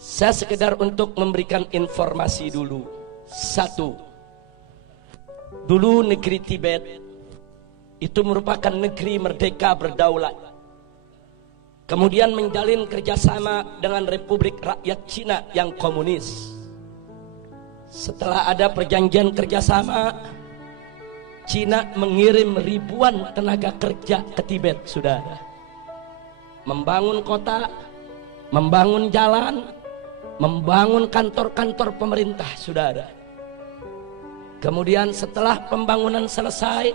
Saya sekedar untuk memberikan informasi dulu. Satu, dulu negeri Tibet itu merupakan negeri merdeka berdaulat. Kemudian menjalin kerjasama dengan Republik Rakyat Cina yang komunis. Setelah ada perjanjian kerjasama, Cina mengirim ribuan tenaga kerja ke Tibet, saudara. Membangun kota, membangun jalan, membangun kantor-kantor pemerintah, saudara. Kemudian setelah pembangunan selesai,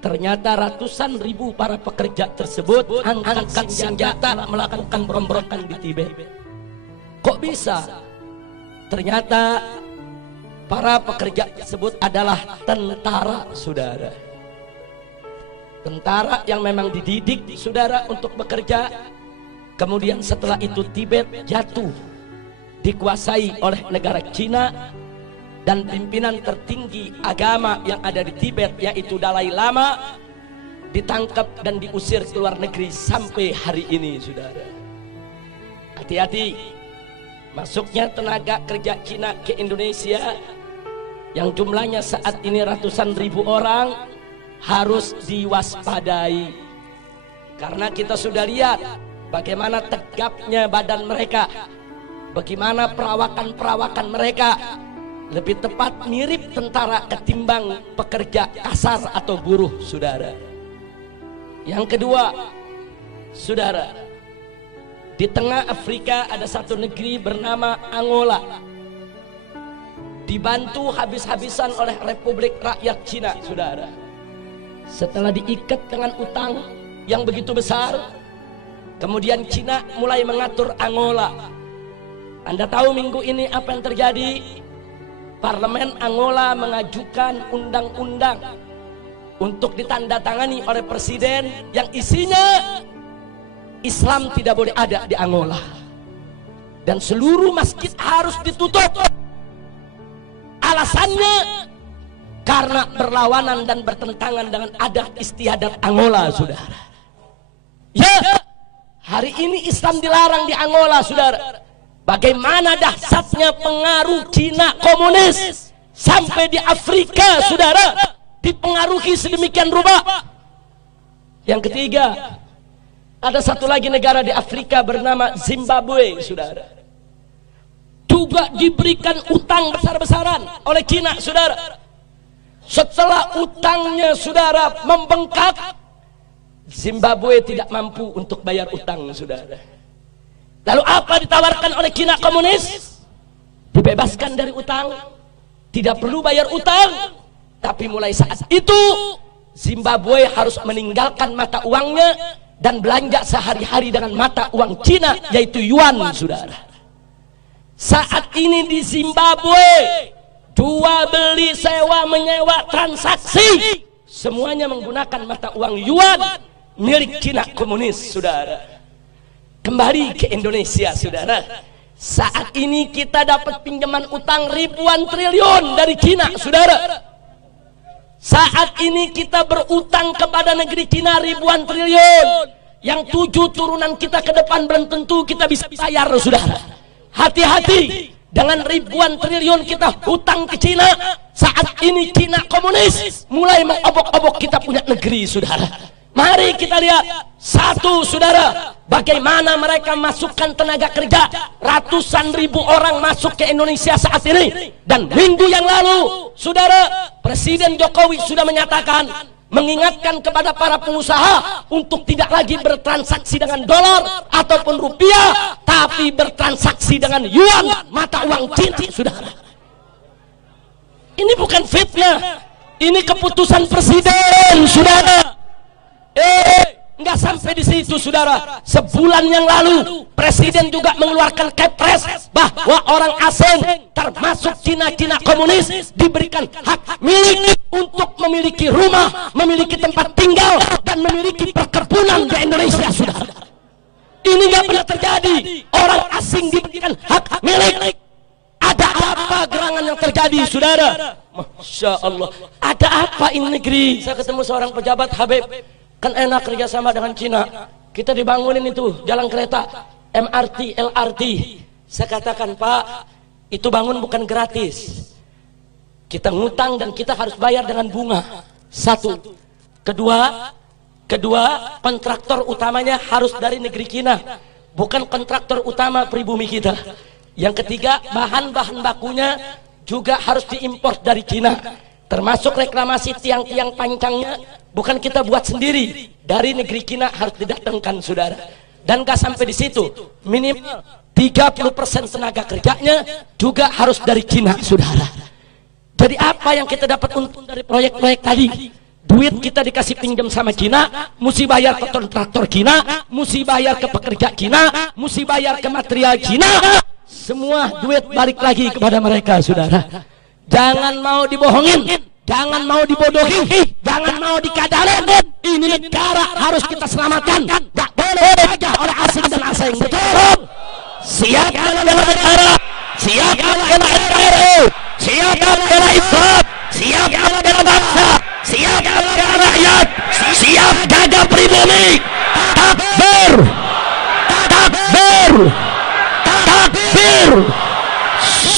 ternyata ratusan ribu para pekerja tersebut angkat senjata melakukan pemberontakan di Tibet. Kok bisa? Ternyata para pekerja tersebut adalah tentara, saudara. Tentara yang memang dididik, saudara, untuk bekerja. Kemudian setelah itu Tibet jatuh, dikuasai oleh negara Cina, dan pimpinan tertinggi agama yang ada di Tibet, yaitu Dalai Lama, ditangkap dan diusir ke luar negeri sampai hari ini, saudara. Hati-hati, masuknya tenaga kerja Cina ke Indonesia yang jumlahnya saat ini ratusan ribu orang harus diwaspadai, karena kita sudah lihat bagaimana tegapnya badan mereka, bagaimana perawakan mereka, lebih tepat mirip tentara ketimbang pekerja kasar atau buruh, saudara. Yang kedua, saudara, di tengah Afrika ada satu negeri bernama Angola, dibantu habis-habisan oleh Republik Rakyat Cina, saudara. Setelah diikat dengan utang yang begitu besar, kemudian Cina mulai mengatur Angola. Anda tahu minggu ini apa yang terjadi? Parlemen Angola mengajukan undang-undang untuk ditandatangani oleh presiden yang isinya Islam tidak boleh ada di Angola, dan seluruh masjid harus ditutup. Alasannya karena berlawanan dan bertentangan dengan adat istiadat Angola, saudara. Ya, hari ini Islam dilarang di Angola, saudara. Bagaimana dahsyatnya pengaruh Cina komunis sampai di Afrika, saudara, dipengaruhi sedemikian rupa. Yang ketiga, ada satu lagi negara di Afrika bernama Zimbabwe, saudara, juga diberikan utang besar-besaran oleh Cina, saudara. Setelah utangnya, saudara, membengkak, Zimbabwe tidak mampu untuk bayar utang, saudara. Lalu apa ditawarkan oleh Cina komunis? Dibebaskan dari utang, tidak perlu bayar utang. Tapi mulai saat itu Zimbabwe harus meninggalkan mata uangnya dan belanja sehari-hari dengan mata uang Cina, yaitu yuan, saudara. Saat ini di Zimbabwe, jual beli, sewa menyewa, transaksi semuanya menggunakan mata uang yuan milik Cina komunis, saudara. Kembali ke Indonesia, saudara. Saat ini kita dapat pinjaman utang ribuan triliun dari Cina, saudara. Saat ini kita berutang kepada negeri Cina ribuan triliun, yang 7 turunan kita ke depan belum tentu kita bisa bayar, saudara. Hati-hati dengan ribuan triliun kita hutang ke Cina. Saat ini Cina komunis mulai mengobok-obok kita punya negeri, saudara. Mari kita lihat satu, saudara, bagaimana mereka masukkan tenaga kerja. Ratusan ribu orang masuk ke Indonesia saat ini. Dan minggu yang lalu, saudara, Presiden Jokowi sudah menyatakan, mengingatkan kepada para pengusaha untuk tidak lagi bertransaksi dengan dolar ataupun rupiah, tapi bertransaksi dengan yuan, mata uang Cina, saudara. Ini bukan fitnah, ini keputusan presiden, saudara. Nggak sampai di situ, saudara. Sebulan yang lalu presiden juga mengeluarkan kepres bahwa orang asing termasuk Cina komunis diberikan hak milik untuk memiliki rumah, memiliki tempat tinggal, dan memiliki perkebunan di Indonesia, saudara. Ini nggak pernah terjadi. Orang asing diberikan hak milik. Ada apa gerangan yang terjadi, saudara? Masya Allah. Ada apa ini negeri? Saya ketemu seorang pejabat, Habib, kan enak kerjasama dengan Cina. Kita dibangunin itu jalan kereta, MRT, LRT. Saya katakan, Pak, itu bangun bukan gratis. Kita ngutang dan kita harus bayar dengan bunga. Satu. Kedua, kontraktor utamanya harus dari negeri Cina, bukan kontraktor utama pribumi kita. Yang ketiga, bahan-bahan bakunya juga harus diimpor dari Cina, termasuk reklamasi tiang-tiang pancangnya bukan kita buat sendiri, dari negeri Cina harus didatangkan, saudara. Dan gak sampai di situ, minimal 30% tenaga kerjanya juga harus dari Cina, saudara. Jadi apa yang kita dapat untung dari proyek-proyek tadi? Duit kita dikasih pinjam sama Cina, mesti bayar ke kontraktor Cina, mesti bayar ke pekerja Cina, mesti bayar ke material Cina. Semua duit balik lagi kepada mereka, saudara. Jangan mau dibohongin, jangan mau dibodohi, jangan mau dikadalin. Ini negara harus kita selamatkan. Gak boleh dijajah oleh asing dan asing. Betul? Siap bela negara, siap bela NKRI, siap bela Islam, siap bela bangsa, siap bela rakyat, siap jaga pribumi. Takbir, takbir, takbir.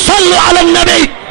Sallu ala Nabi.